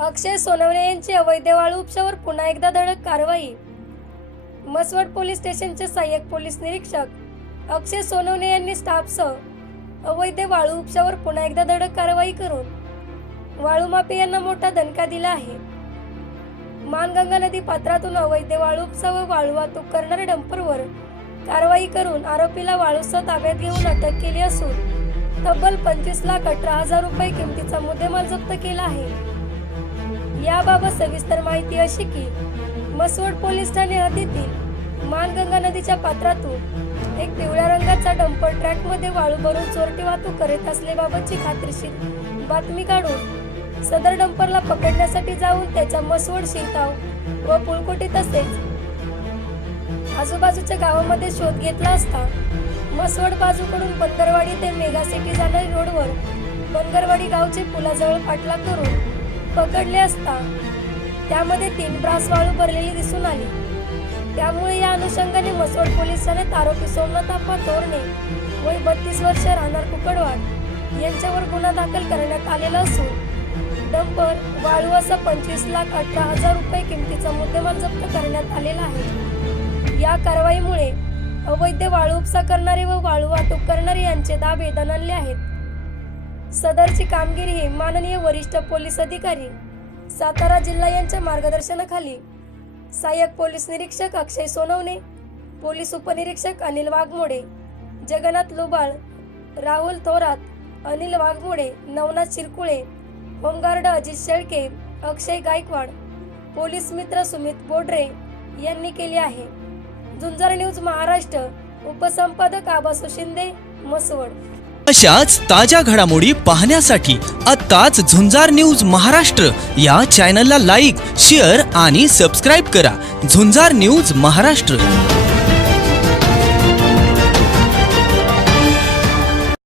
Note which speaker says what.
Speaker 1: अक्षय सोनवणे यांची अवैध वाळू उपशावर पुन्हा एकदा धडक कारवाई. मसवड पोलीस स्टेशनचे सहाय्यक पोलीस निरीक्षक अक्षय सोनवणे यांनी स्टाफसह अवैध वाळू उपशावर पुन्हा एकदा धडक कारवाई करून वाळू माफियांना मोठा दणका दिला आहे. मानगंगा नदी पात्रातून अवैध वाळू उपसा व वाळू वाहतूक करणाऱ्या डंपरवर कारवाई करून आरोपीला वाळूसह ताब्यात घेऊन अटक केली असून तब्बल पंचवीस लाख अठरा हजार रुपये किमतीचा मुद्देमाल जप्त केला आहे. याबाबत सविस्तर माहिती अशी की मसवड पोलीस ठाणे हद्दीतील मानगंगा नदीच्या पात्रातून एक पिवळ्या रंगाचा डंपर ट्रॅकमध्ये वाळू भरून चोरटी वाहतूक करीत असल्याबाबतची खात्रीशीर बातमी काढून सदर डंपरला पकडण्यासाठी जाऊन त्याच्या मसवड शिरताव व पुळकोटी तसेच आजूबाजूच्या गावामध्ये शोध घेतला असता मसवड बाजूकडून बनगरवाडी ते मेगा सिटी जाणारी रोडवर. बनगरवाडी गावचे पुलाजवळ पाठलाग करून पकडले असता त्यामध्ये तीन ब्रास वाळू भरलेली दिसून आली. त्यामुळे या अनुषंगाने मसवड पोलीस ठाण्यात आरोपी सोमनाथ अप्पा तोरणे वय बत्तीस वर्ष राहणार कुकडवाड यांच्यावर गुन्हा दाखल करण्यात आलेला असून डंपर वाळू असा पंचवीस लाख अठरा हजार रुपये किमतीचा मुद्देमाल जप्त करण्यात आलेला आहे. या कारवाईमुळे अवैध वाळू उपसा करणारे व वाळू वाहतूक करणारे यांचे दावे दणाणले आहेत. सदरची कामगिरी ही माननीय वरिष्ठ पोलीस अधिकारी सातारा जिल्हा यांच्या मार्गदर्शनाखाली. सहाय्यक पोलीस निरीक्षक अक्षय सोनवणे पोलीस उपनिरीक्षक Anil Waghmode Jagannath Lubal Rahul Thorat Anil Waghmode Navnath Shirkule home guard Ajit Shelke Akshay Gaikwad police मित्र सुमित बोडरे यांनी केली आहे. झुंजार न्यूज महाराष्ट्र उपसंपादक आबासू शिंदे मसवड
Speaker 2: अशाच ताज्या घडामोडी पाहण्यासाठी आत्ताच झुंजार न्यूज महाराष्ट्र या चॅनलला लाईक शेअर आणि सबस्क्राईब करा. झुंजार न्यूज महाराष्ट्र.